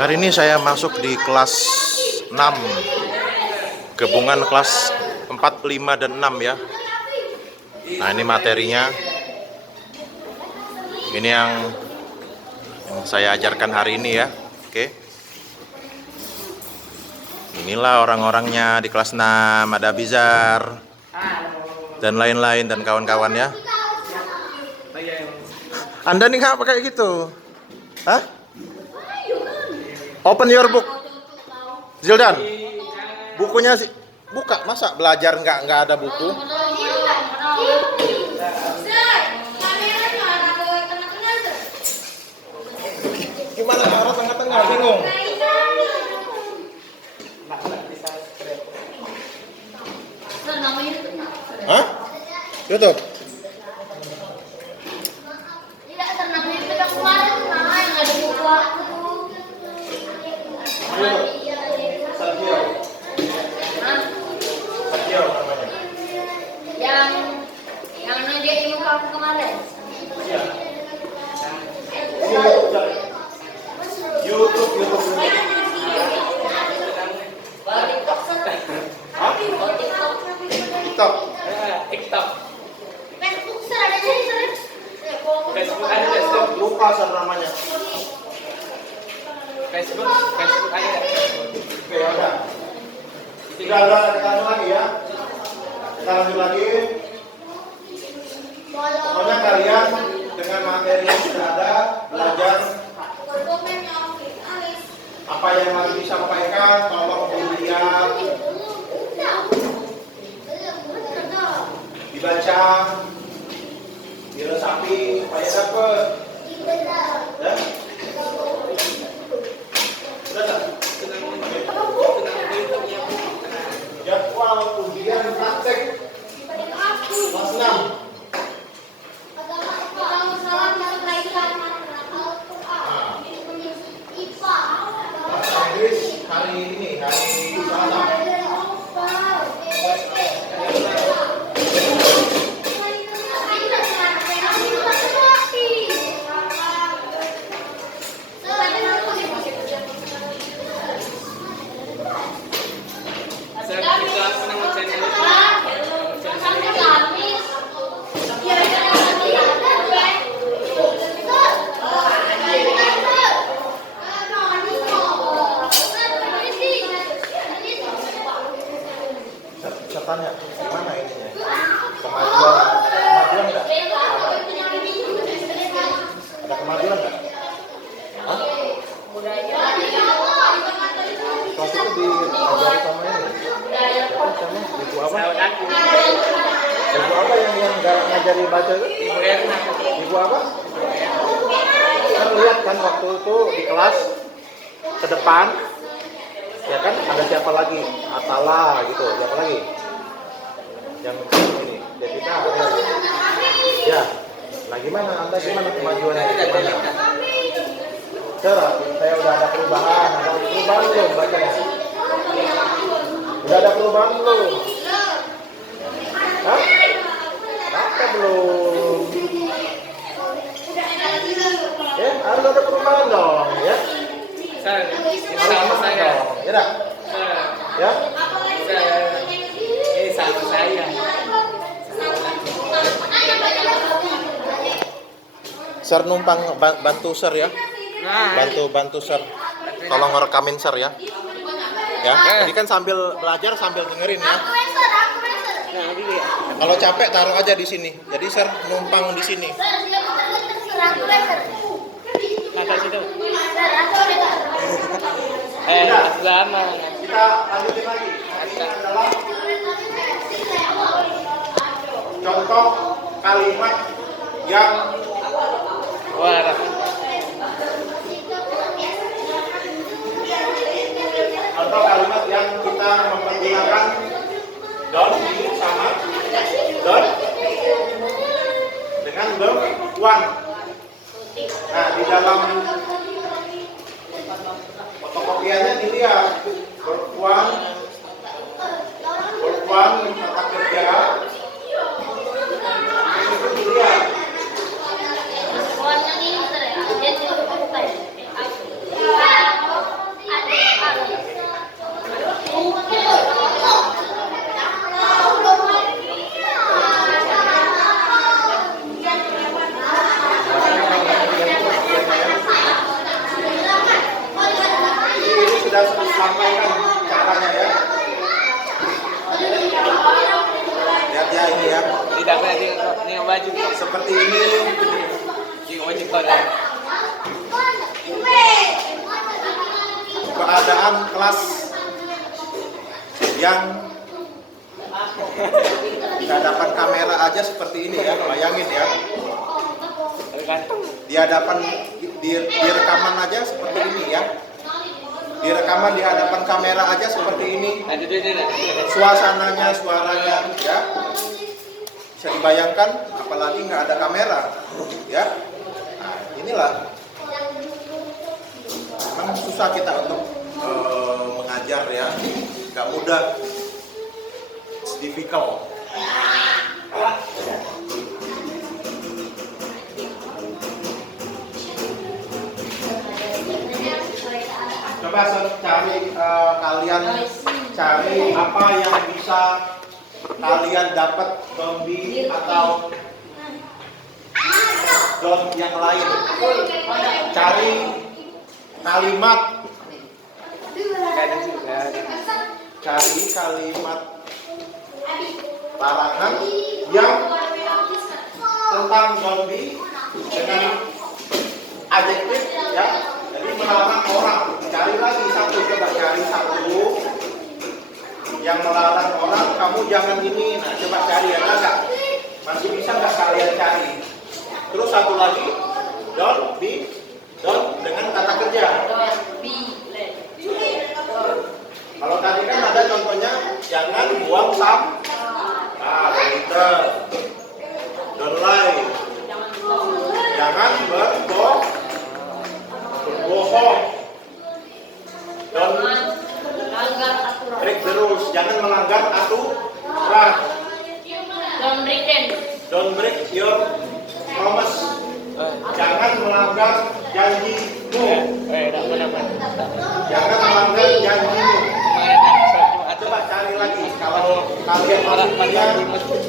Hari ini saya masuk di kelas 6, gabungan kelas 4, 5, dan 6 ya. Nah ini materinya. Ini yang saya ajarkan hari ini ya. Oke. Inilah orang-orangnya di kelas 6, ada Bizar dan lain-lain dan kawan-kawan ya. Anda nih nggak pakai gitu? Hah? Open your book. Zildan, bukunya sih buka, masa belajar nggak ada buku? Gimana taruh tengah-tengah, bingung? Hah? YouTube? Yang nunjukin muka aku kemarin. YouTube. TikTok. Facebook ada jadi sering. Facebook ada Facebook, lupa asal namanya. Facebook ada. Oke, ada. Tidak ada kita lagi ya. Kita lanjut lagi. Pokoknya kalian dengan materi yang sudah ada belajar apa yang lagi disampaikan, tolong dilihat, dibaca, diresapi supaya dapat. Ya? Sudah tak? Jadwal ujian praktek kelas 6. Bahasa Inggris hari ini, hari Selasa. Saya tanya, gimana ininya? Kemajuan nggak? Ada kemajuan nggak? Hah? Kelas itu diajari sama ini? Sama ibu apa? Ibu apa yang nggak ngajari baca itu? Ibu Erna. Ibu apa? Kan lihat kan waktu itu di kelas ke depan, ya kan ada siapa lagi? Atala gitu, siapa lagi? Yang ini, Devita ada. Ya, nah gimana Anda, gimana kemajuannya? Gimana? Saya udah ada perubahan belum bacanya? Udah ada perubahan belum? Hah? Apa belum? Ya, harus ada perubahan dong, ya? Sama saya. Ya dah? Ya? Ini sama saya. Ser numpang bantu Ser ya. Bantu Ser. Tolong ngerekamin Ser ya. Ya, jadi kan sambil belajar sambil dengerin ya. Kalau capek taruh aja di sini. Jadi Ser numpang di sini. Lama. Kita lanjutin lagi. Ini adalah contoh kalimat yang kita mempergunakan don sama don dengan verb one. Nah, di dalam fotokopiannya dilihat verb one kata kerja. Itu dilihat. sampaikan caranya ya. Lihat ya ini ya. Tidak pernah ini baju. Seperti ini Ini baju kau dah. keadaan kelas yang di hadapan kamera aja seperti ini ya. Bayangin ya. Di hadapan di rekaman aja seperti ini ya. Di rekaman di hadapan kamera aja seperti ini. Ada dia. Suasananya, suaranya ya. Bisa dibayangkan apalagi nggak ada kamera ya. Nah, inilah memang susah kita untuk mengajar ya, nggak mudah, it's difficult. Coba cari kalian cari apa yang bisa kalian dapat zombie atau don't yang lain. Cari kalimat, Kadang juga. cari kalimat larangan yang tentang zombie dengan adjektif ya. Jadi melarang orang. Cari lagi satu, coba cari satu yang melarang orang. Kamu jangan ini. Nah, coba cari ada nggak? Masih bisa nggak kalian cari? Terus satu lagi, don't be, don't dengan kata kerja. Kalau tadi kan ada contohnya, jangan buang sampah, don't lie, jangan berbohong, don't break the rules, jangan melanggar aturan, don't break your promise, jangan melanggar janjimu, Tak pernah. jangan melanggar janjimu. Coba cari lagi kalau kalian masih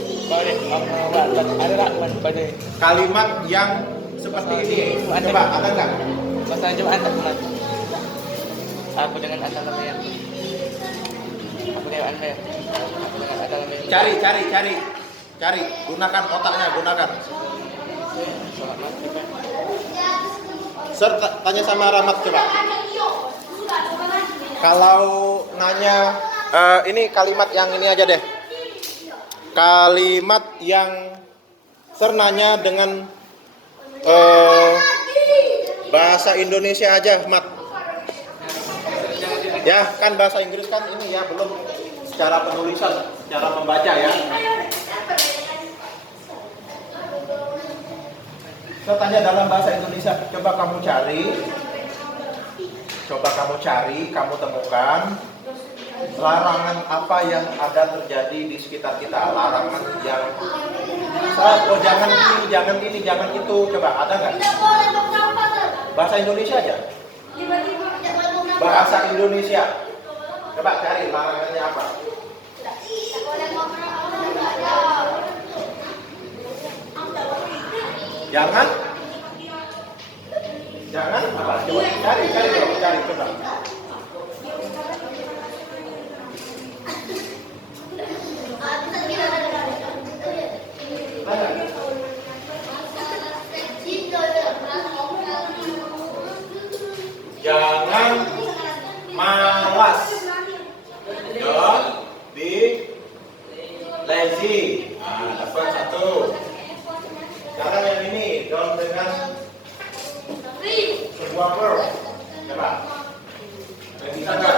punya kalimat yang seperti ini. Coba ada nggak? Masalah Jumat tak pernah. Aku dengan asal yang. Aku dengan anda. Aku dengan asal yang. Cari. Gunakan otaknya, gunakan. Sir, tanya sama Rahmat coba. Kalau nanya, ini kalimat yang ini aja deh. Kalimat yang Sir nanya dengan bahasa Indonesia aja, Mat. Ya, kan bahasa Inggris kan ini ya, belum secara penulisan, secara membaca ya. Saya tanya dalam bahasa Indonesia, coba kamu cari, kamu temukan larangan apa yang ada terjadi di sekitar kita. Larangan yang jangan ini, jangan itu. Coba ada nggak? Bahasa Indonesia aja. Bahasa Indonesia. Coba cari larangannya apa. Jangan apa? Coba cari coba. Jangan malas. Don't be lazy. Nah, dapat satu. Sekarang yang ini, don't dengan sebuah verb. Coba. Bisa nggak?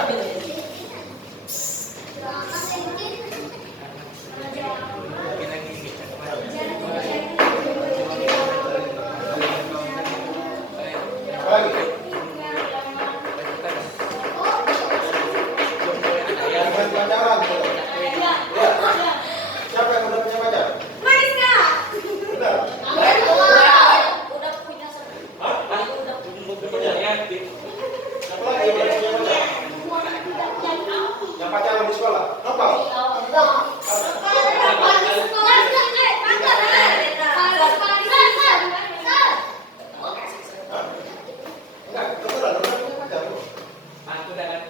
Lagi. Jangan pacaran. Ya. Siapa yang udah punya pacar? Benar. Siapa lagi yang udah punya pacar? Yang pacaran di sekolah? Nopal? Enggak, beneran udah punya pacar. Aku dengan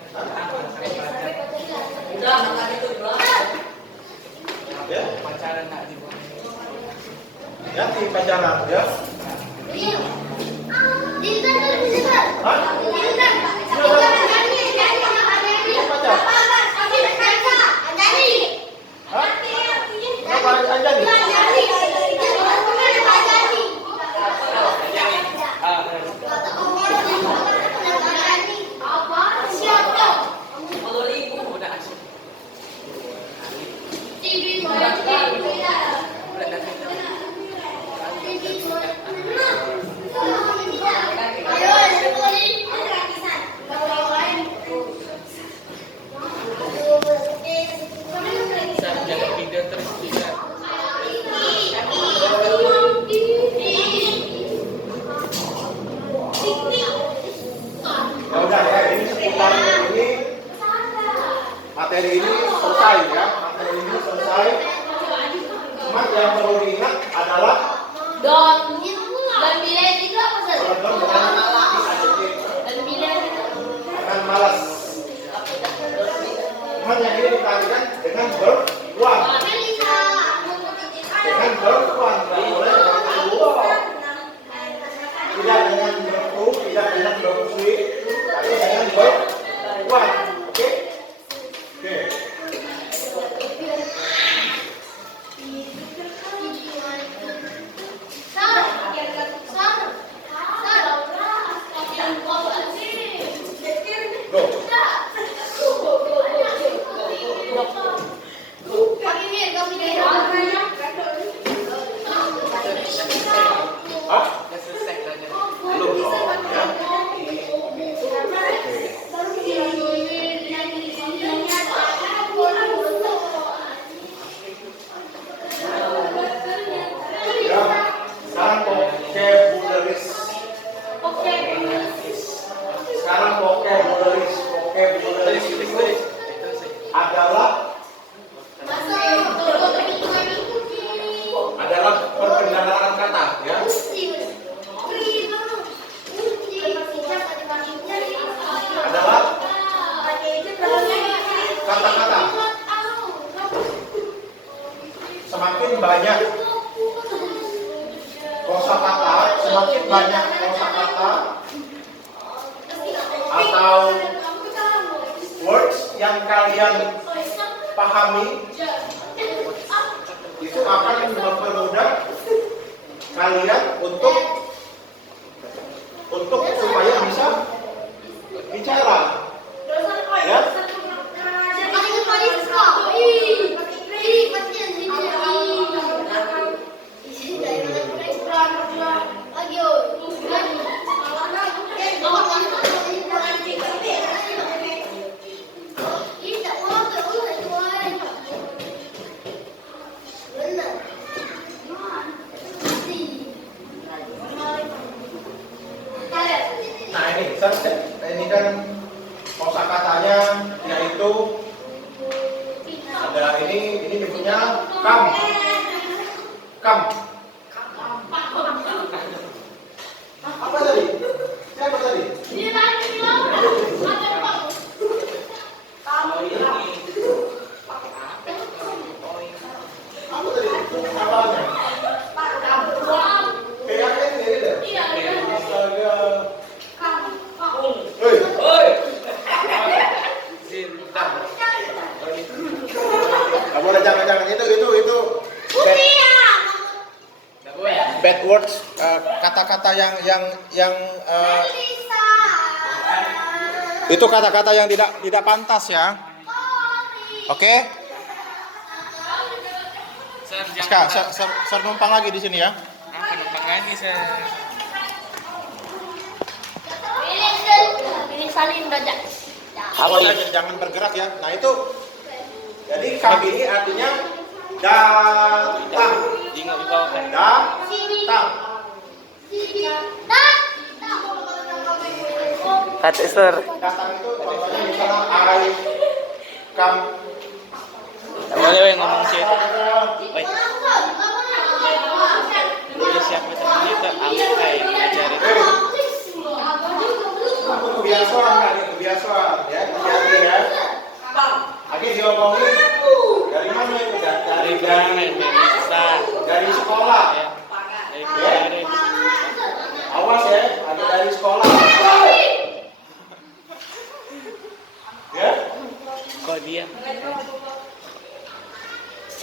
materi ini selesai ya. Materi ini selesai. Cuma yang perlu diingat adalah Don bilet itu apa sih? Don dengan adjektif. Don bilet itu. Dengan malas. Cuma yang ini ditandingkan dengan verb one. Dengan verb one, nggak boleh dengan verb two. Tidak dengan verb two, tidak dengan verb three, tapi dengan verb one. Oke? Oke. Hah? Udah selesai belajar. Belum dong, ya. Ya, sekarang vocabularies. Sekarang vocabularies itu adalah perbendaharaan kata, ya. Adalah kata-kata. Semakin banyak kosakata, semakin banyak kosakata atau words yang kalian pahami, itu akan mempermudah kalian untuk supaya bisa bicara, ya. Nah ini kan kosakatanya yaitu ada ini nyebutnya kam. Apa tadi? Siapa tadi? Apa tadi? Apanya? Kayaknya ini deh. Astaga. Hei. Nggak boleh, jangan itu bad words, kata-kata yang itu kata-kata yang tidak pantas, ya. Oke? Ser numpang lagi di sini, ya. Numpang lagi, Sir. Salin belajar. Jangan bergerak, ya. Nah itu, jadi kami ini artinya datang. Ingat di bawah kan. Datang. Kata Sir. Datang itu contohnya misalnya I come. Boleh weh ngomong sih. Weh. Ini siapa teman kita? Angkai belajar itu. Kebiasaan kan, kebiasaan, ya. Hati-hati, ya. Lagi diomongin dari mana itu? Dari sekolah. Ya. Ya. Awas ya, ada dari sekolah. Ya. Kok diam?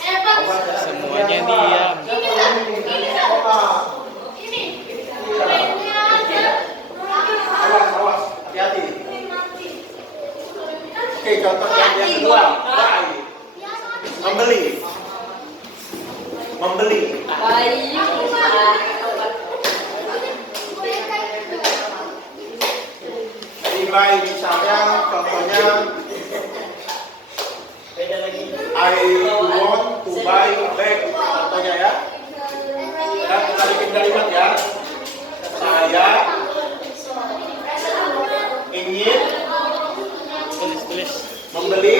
Awas ya. Semuanya diam. Awas, hati-hati. Oke, contoh yang kedua, buy. Membeli. Jadi buy misalnya contohnya I want to buy bag, contohnya, ya. Kita bikin kalimat, ya. Saya ingin Tulis. membeli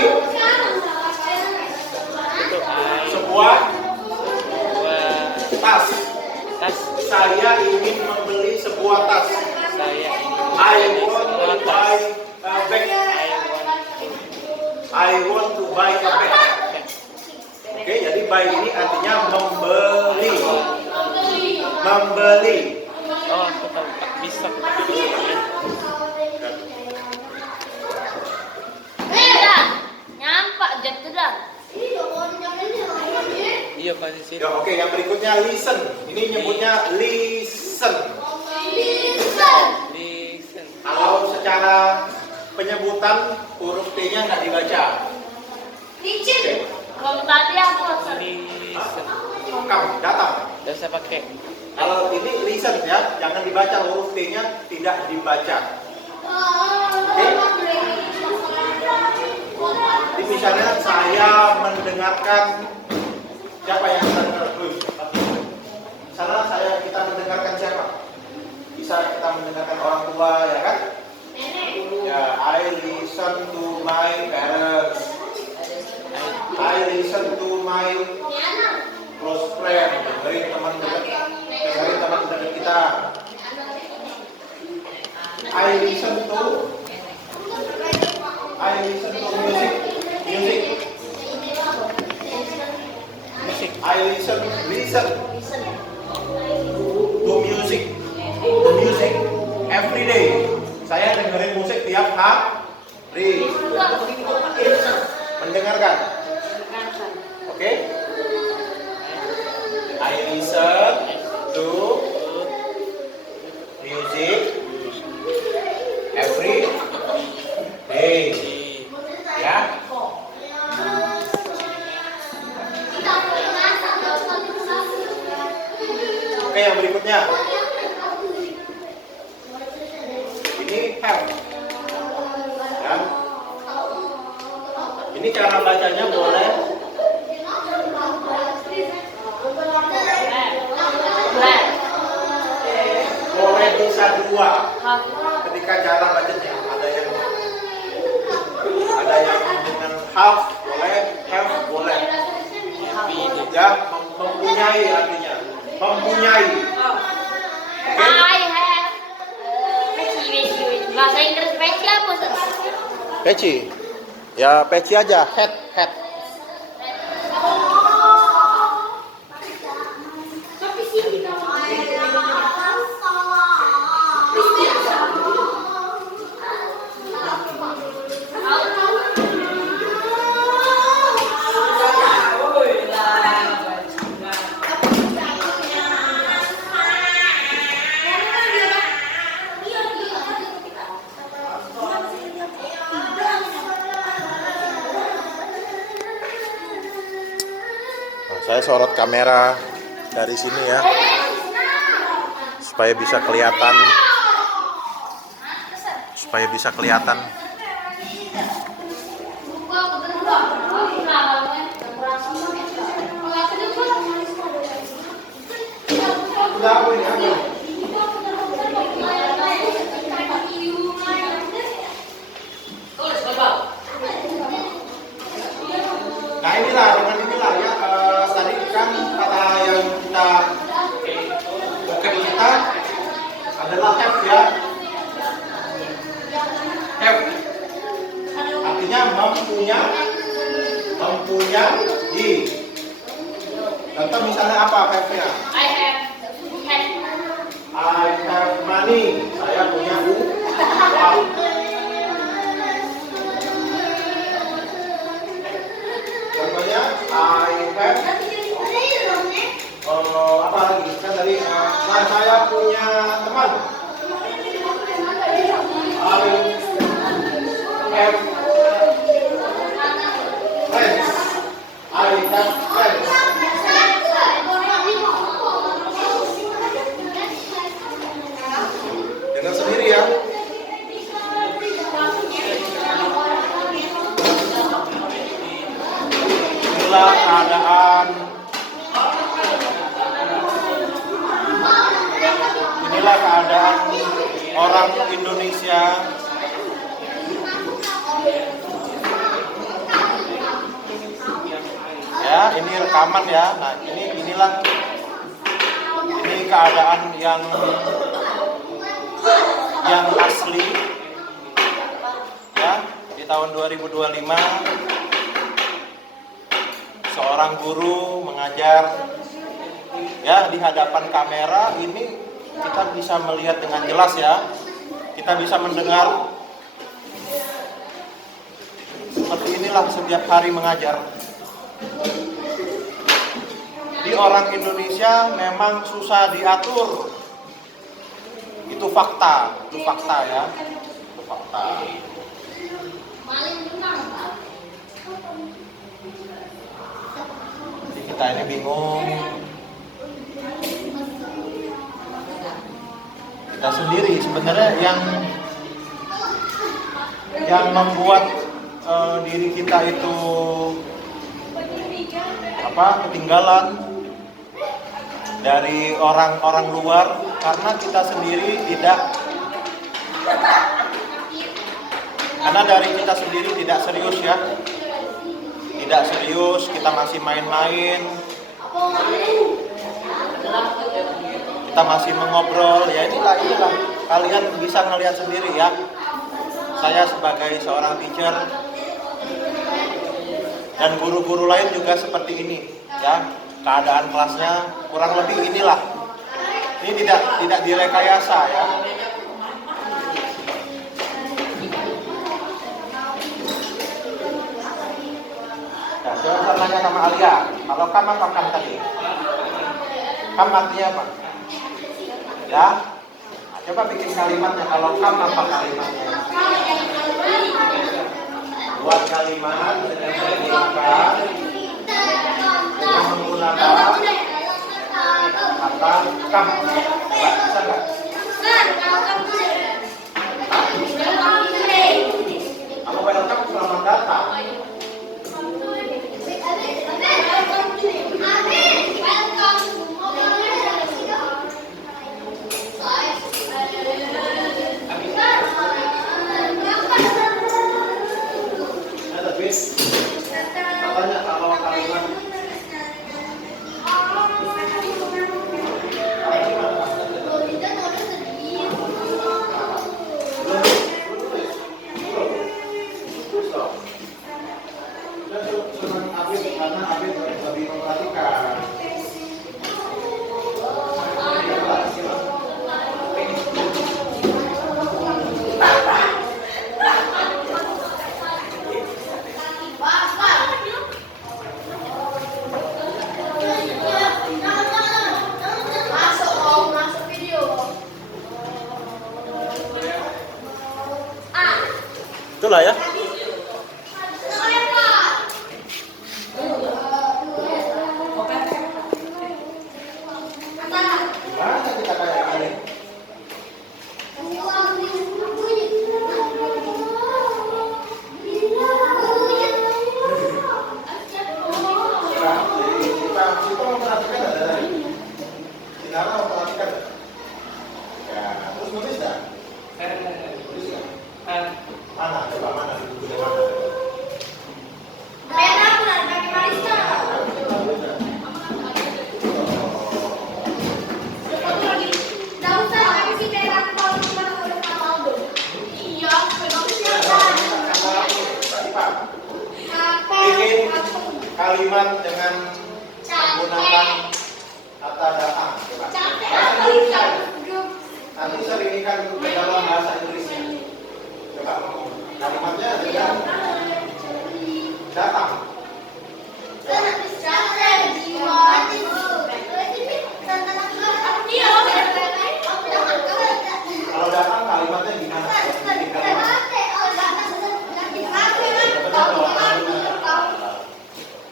want to buy a bag. Oke, jadi buy ini artinya membeli. Membeli. Oh, aku tahu. Bisa. Dah. Nyampak jam tu dah. Iya, Pak di sini. Ya, oke, yang berikutnya listen. Ini nyebutnya listen. Listen. Kalau secara penyebutan huruf T-nya nggak dibaca. Oke, Kalau tadi aku rasa Listen. kamu datang. Dan saya pakai. Kalau ini listen ya, jangan dibaca huruf T-nya, tidak dibaca. Oke. Jadi misalnya saya mendengarkan, siapa yang kita dengar? Misalnya kita mendengarkan siapa? Bisa kita mendengarkan orang tua, ya kan? Ya, I listen to my parents. I listen to my close friend. Dengerin teman dekat kita. I listen to music. I listen to music every day. Saya dengerin musik tiap hari. Mendengarkan. Oke? I listen to music every day. Ya. Oke, yang berikutnya. Ini have. Ya. Ini cara bacanya boleh bisa dua. Ketika cara bacanya ada yang dengan have boleh. Ya, mempunyai artinya. Mempunyai. Oke? I have bahasa Inggris peci apa Ustaz? Peci. Ya, peci aja. Hat. Saya sorot kamera dari sini ya, supaya bisa kelihatan. Nah inilah, dengan inilah ya, tadi kan kata yang kita vocab kita adalah have ya. Have artinya mempunyai. Contoh misalnya apa have-nya? I have money. Saya punya uang. Contohnya I have apa lagi? Kan tadi saya punya teman. I have friends. I have friends. Dengar sendiri ya. Inilah keadaan orang Indonesia ya, ini rekaman ya. Nah, inilah keadaan yang asli ya di tahun 2025 seorang guru mengajar ya di hadapan kamera ini kita bisa melihat dengan jelas ya. Kita bisa mendengar. Seperti inilah setiap hari mengajar. Di orang Indonesia memang susah diatur. Itu fakta ya. Itu fakta. Jadi kita ini bingung. Kita sendiri sebenarnya yang membuat diri kita itu ketinggalan dari orang-orang luar karena kita sendiri tidak serius ya. Tidak serius, kita masih main-main. Kita masih mengobrol, ya inilah kalian bisa ngelihat sendiri ya. Saya sebagai seorang teacher dan guru-guru lain juga seperti ini ya. Keadaan kelasnya kurang lebih inilah. Ini tidak direkayasa ya. Nah, coba saya tanya sama Alia, kalau kam apa kam tadi? Kam artinya apa? Ya, nah, coba bikin kalimatnya. Kalau kam apa kalimatnya? Buat kalimat dengan menggunakan kata kam. Bisa nggak? Kalau welcome selamat datang. Katanya kalau kalimat karena Abid lebih memperhatikan. Itulah ya. Gimana kita kayak gini? Kita memperhatikan ada tadi. Kita memperhatikan. Ya, terus nulis dah. Tulis ya. Mana? Coba mana? Di buku yang mana? Bikin kalimat dengan menggunakan kata datang. Coba. Bahasa Indonesia. Nanti seringkan ke dalam bahasa Inggrisnya. Coba kalimatnya dengan datang. Kalau datang kalimatnya gimana?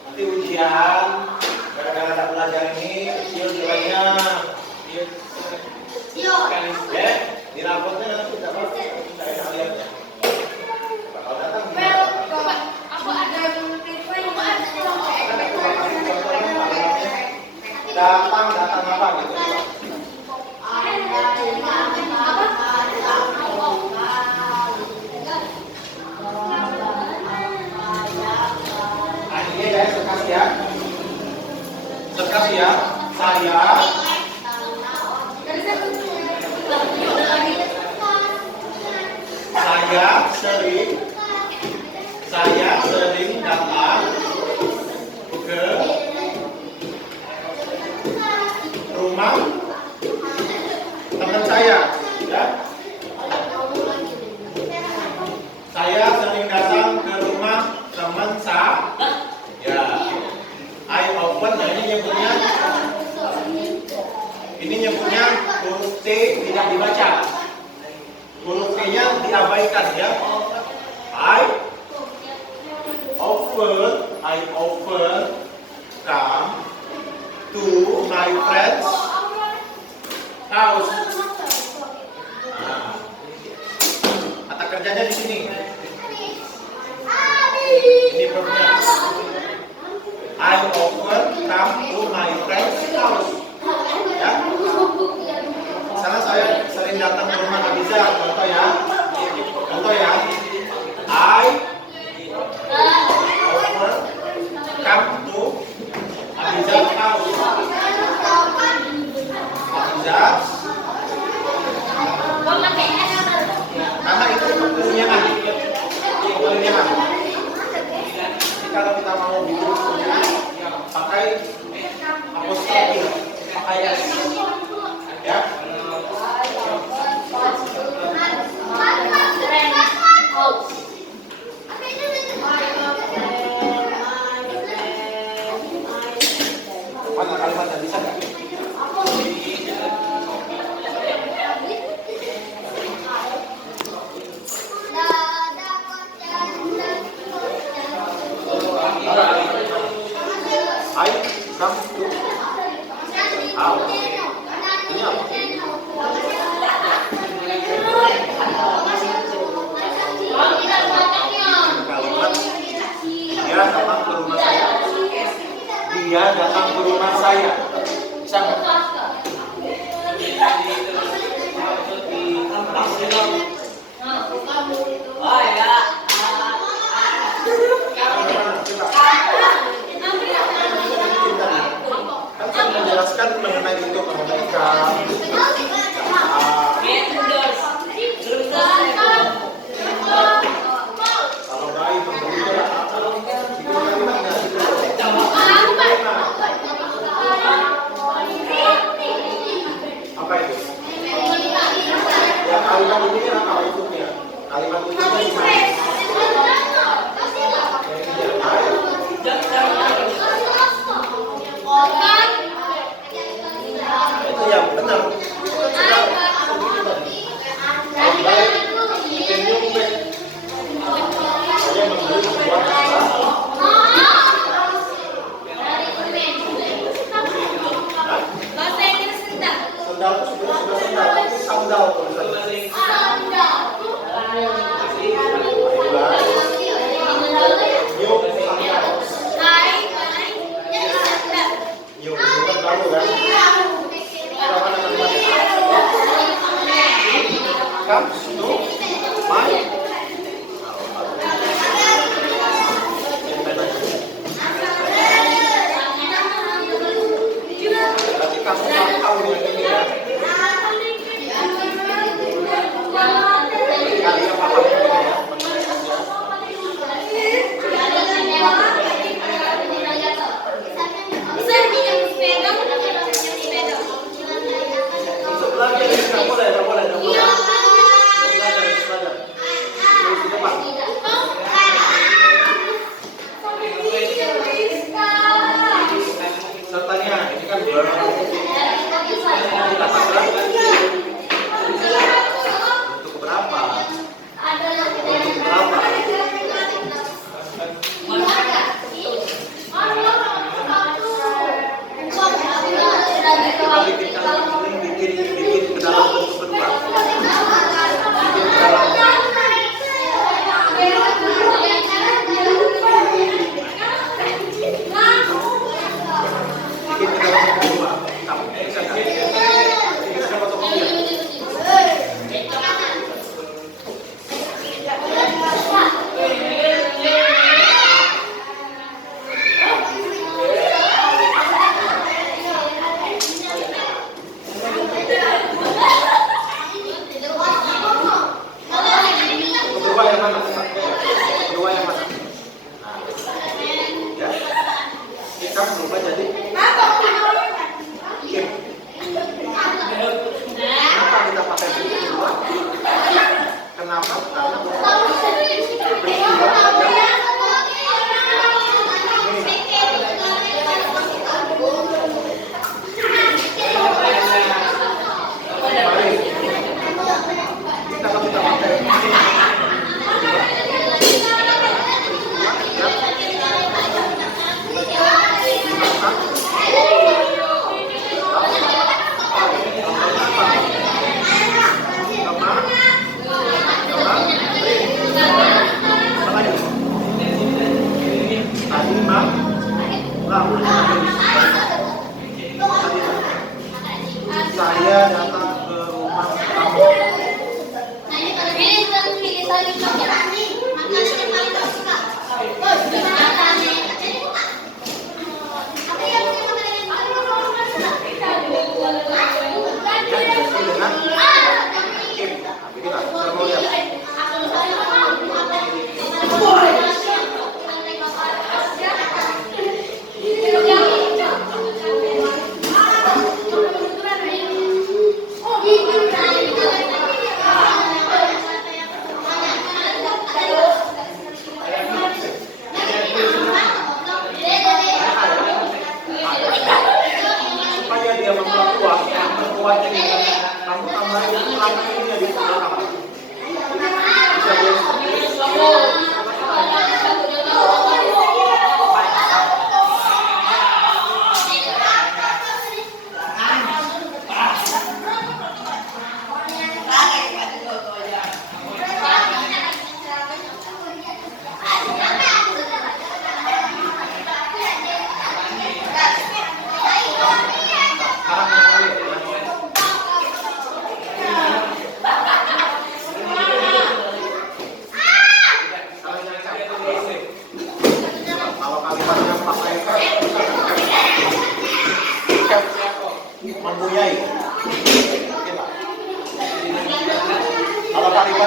Nanti ujian gara-gara tak belajar ini kecil nilainya. Di rapotnya nanti dapat saya lihatnya. Kalau datang datang apa gitu. Nah, ini guys, sekas ya. Saya sering datang ke dibaca. Huruf P-nya diabaikan ya. I often come to my friend's house. Nah, kata kerjanya di sini. Ini verbnya. I often come to my friend's house. Ya. Misalnya saya sering datang ke rumah Nabiza, contoh ya. Contoh ya. I often come to Nabiza's house. Nabiza. Karena itu kenyamanan. Kenyamanan. Jadi kalau kita mau bikin kenyamanan, pakai apostrofi, pakai s. Ya. Mana kalimatnya bisa nggak? I come to house. Ini apa? Kalimat dia datang ke rumah saya. Dia datang ke rumah saya. Bisa nggak? Oh ya. Kan saya menjelaskan mengenai itu kebaikan. Kalau baik memberikan itu kalimatnya gitu. Apa itu? Ya kalimat ini kan apa ujungnya? Kalimat ujungnya di mana? Itu yang benar. Baik, penyumbang. Saya memberi sebuah Bahasa Inggris enggak? sendal itu sebenarnya sudah sendal, tapi sandal tulisannya. New sandals. New itu kan baru kan? Apa nama kalimatnya? Comes to my. Berarti kamu tahu dengan ini ya. Kalian paham ini ya. Untuk belajar ini nggak boleh, nggak boleh, nggak boleh. Belajar. Terus di depan. Sertanya ini kan dikatakan untuk berapa? Untuk berapa? Kita bikin kalimat ini bikin ke dalam bentuk kedua. Bikin ke dalam bikin ke dalam bentuk kedua. Kamu bisa nggak? Ini ada fotokopian. Kedua yang mana? Kedua yang mana? Ya. Kita berubah jadi Kim. Kenapa kita pakai bentuk kedua? Kenapa? Karena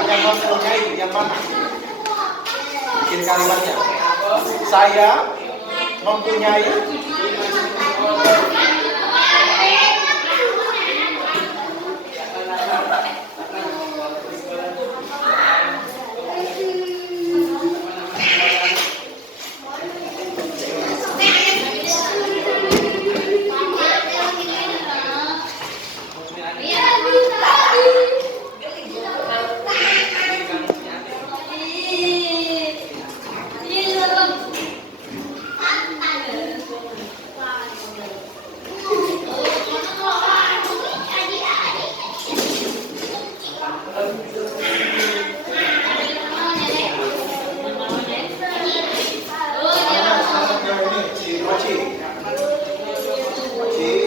yang mempunyai yang mana? Bikin kalimatnya. Saya mempunyai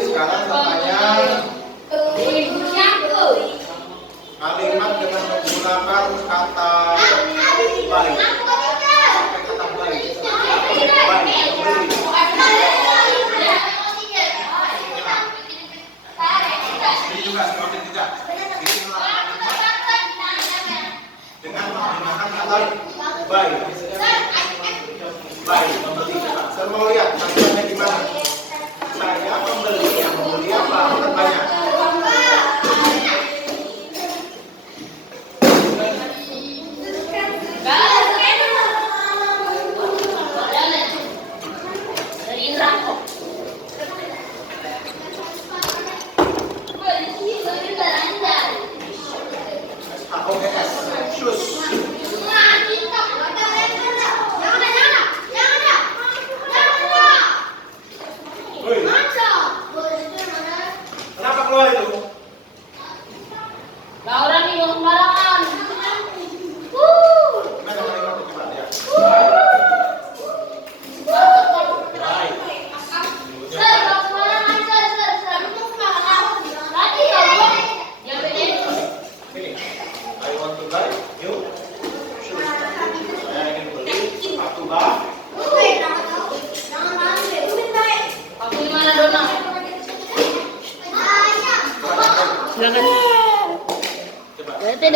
sekarang katanya kalimat dengan menggunakan kata baik. Pakai kata baik. Baik, memberi. Ini juga semakin tidak. Bikinlah kalimat dengan menggunakan kata baik. Baik, membeli. Saya mau lihat kalimatnya gimana. Saya membeli, yang membeli apa? Kan banyak. HOES, shoes. Woi, kenapa keluar itu? Laura nih yang sembarangan. Gimana mereka coba ya? Baik. Sir, kalau sembarangan, sir. Tadi kamu yang bedain. Ini, I want to buy new shoes. Saya ingin beli sepatu baru. Aku gimana, Dona? Silakan.